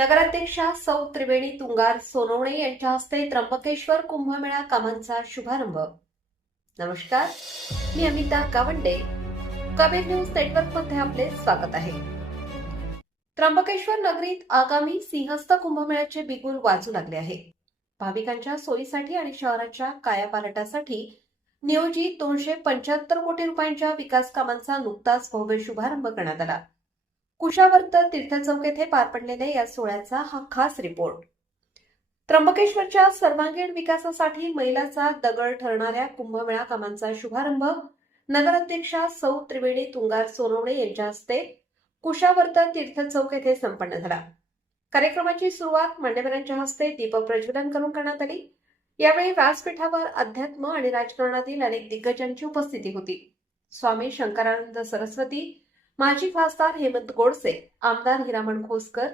नगराध्यक्षा सौ त्रिवेणी तुंगार सोनवणे यांच्या हस्ते त्र्यंबकेश्वर कुंभमेळा कामांचा शुभारंभ। नमस्कार, मी अमिता गावंडे, कबीर न्यूज नेटवर्क मध्ये आपले स्वागत आहे। त्र्यंबकेश्वर नगरीत आगामी सिंहस्थ कुंभमेळ्याचे बिगुल वाजू लागले आहे। भाविकांच्या सोयीसाठी आणि शहराच्या कायापालटासाठी नियोजित 275 कोटी रुपयांच्या विकास कामांचा नुकताच भव्य शुभारंभ करण्यात आला। कुशावर्त तीर्थ चौक येथे पार पडलेल्या या सोहळ्याचा हा खास रिपोर्ट। त्र्यंबकेश्वरच्या सर्वांगीण विकासासाठी मैलाचा दगड ठरणाऱ्या कुंभमेळा कामांचा शुभारंभ नगराध्यक्षा सौ त्रिवेणी तुंगार सोनवणे यांच्या हस्ते कुशावर्त तीर्थ चौक येथे संपन्न झाला। कार्यक्रमाची सुरुवात मान्यवरांच्या हस्ते दीपक प्रज्वलन करून करण्यात आली। यावेळी व्यासपीठावर अध्यात्म आणि राजकारणातील अनेक दिग्गजांची उपस्थिती होती। स्वामी शंकरानंद सरस्वती, माजी खासदार हेमंत गोडसे, आमदार हिरामण खोसकर,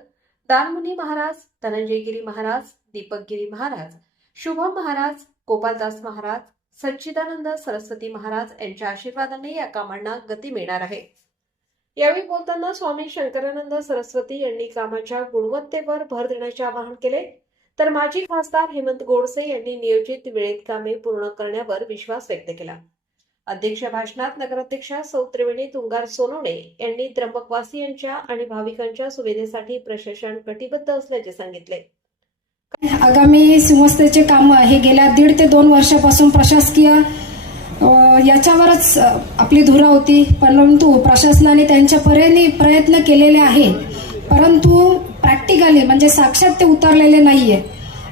दानमुनी महाराज, धनंजयगिरी महाराज, दीपकगिरी महाराज, शुभम महाराज, गोपालदास महाराज, सच्चिदानंद सरस्वती महाराज यांच्या आशीर्वादाने या कामांना गती मिळणार आहे। यावेळी बोलताना स्वामी शंकरानंद सरस्वती यांनी कामाच्या गुणवत्तेवर भर देण्याचे आवाहन केले, तर माजी खासदार हेमंत गोडसे यांनी नियोजित वेळेत कामे पूर्ण करण्यावर विश्वास व्यक्त केला। अध्यक्ष भाषणात नगराध्यक्षा सौ त्रिवेणी तुंगार सोनवणे यांनी त्र्यंबकवासियांच्या आणि भाविकांच्या सुविधेसाठी प्रशासन कटिबद्ध असल्याचे सांगितले। आगामी सिंहस्थेचे काम हे गेल्या 1.5 ते 2 वर्षापासून प्रशासकीय याच्यावरच आपली धुरा होती, परंतु प्रशासनाने त्यांच्या परीने प्रयत्न केलेले आहे, परंतु प्रॅक्टिकली म्हणजे साक्षात ते उतरलेले नाहीये।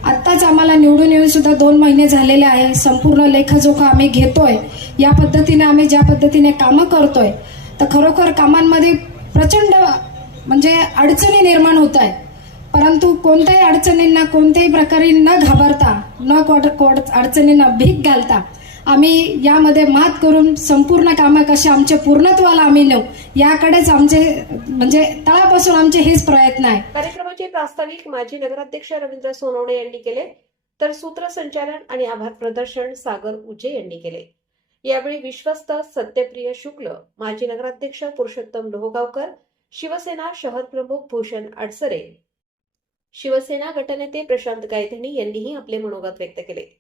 आत्ताच आम्हाला निवडून येऊन सुद्धा 2 महिने झालेले आहे। संपूर्ण लेखाजोखा आम्ही घेतोय, या पद्धतीने आम्ही ज्या पद्धतीने कामं करतोय तर खरोखर कामांमध्ये प्रचंड म्हणजे अडचणी निर्माण होत आहेत, परंतु कोणत्याही अडचणींना कोणत्याही प्रकारे न घाबरता अडचणींना भीक घालता आम्ही यामध्ये मात करून संपूर्ण कामं कशा आमच्या पूर्णत्वाला आम्ही नेऊ याकडेच आमचे म्हणजे तळापासून आमचे हेच प्रयत्न आहे। कार्यक्रमाचे प्रास्ताविक माजी नगराध्यक्ष रवींद्र सोनवणे यांनी केले, तर सूत्रसंचालन आणि आभार प्रदर्शन सागर उजे यांनी केले। यावेळी विश्वस्त सत्यप्रिय शुक्ल, माजी नगराध्यक्ष पुरुषोत्तम लोहगावकर, शिवसेना शहर प्रमुख भूषण अडसरे, शिवसेना गटनेते प्रशांत गायधनी यांनीही आपले मनोगत व्यक्त केले।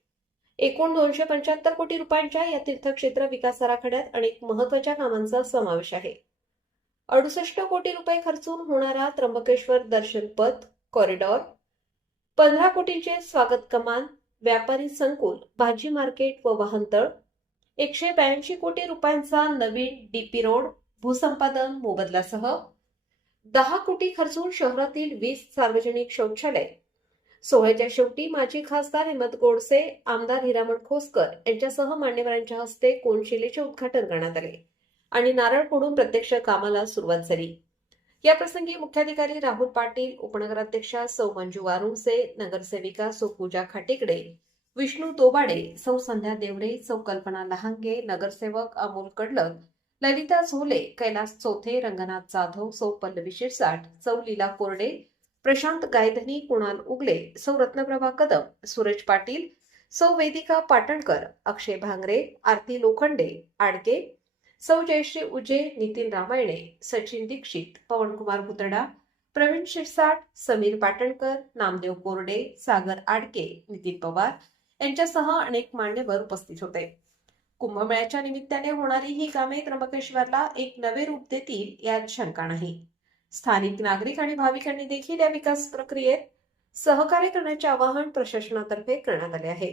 एकूण 275 कोटी रुपयांच्या या तीर्थक्षेत्र विकास आराखड्यात अनेक महत्त्वाच्या कामांचा समावेश आहे। 68 कोटी रुपये खर्चून होणारा त्र्यंबकेश्वर दर्शन पथ कॉरिडॉर, 15 कोटींचे स्वागत कमान, व्यापारी संकुल, भाजी मार्केट व वाहनतळ, 182 कोटी रुपयांचा नवीन डीपी रोड, भूसंपादन मोबदल्यासह 10 कोटी खर्चून शहरातील 20 सार्वजनिक शौचालय। सोहळ्याच्या शेवटी माजी खासदार हेमंत गोडसे, आमदार हिरामण खोसकर यांच्यासह मान्यवरांच्या हस्ते कोनशिलेचे उद्घाटन करण्यात आले आणि नारळ फोडून प्रत्यक्ष कामाला सुरुवात झाली। या प्रसंगी मुख्याधिकारी राहुल पाटील, उपनगराध्यक्षा सौ मंजू वारुंसे, नगरसेविका सौ पूजा खाटेकडे, विष्णू तोबाडे, सौ संध्या देवडे, सौ कल्पना लहांगे, नगरसेवक अमोल कडलक, ललिता झोले, कैलास चौथे, रंगनाथ जाधव, सौ पल्लवी शिरसाट, सौ लीला कोरडे, प्रशांत गायधनी, कुणाल उगले, सौ रत्नप्रभा कदम, सूरज पाटील, सौ वेदिका पाटणकर, अक्षय भांगरे, आरती लोखंडे आडके, सौ जयश्री उजे, नितीन रामायणे, सचिन दीक्षित, पवनकुमार भुतडा, प्रवीण शिरसाट, समीर पाटणकर, नामदेव कोरडे, सागर आडके, नितीन पवार यांच्यासह अनेक मान्यवर उपस्थित होते। कुंभमेळ्याच्या निमित्ताने होणारी ही कामे त्र्यंबकेश्वरला एक नवे रूप देतील यात शंका नाही। स्थानिक नागरिक आणि भाविकांनी देखील या विकास प्रक्रियेत सहकार्य करण्याचे आवाहन प्रशासनातर्फे करण्यात आले आहे।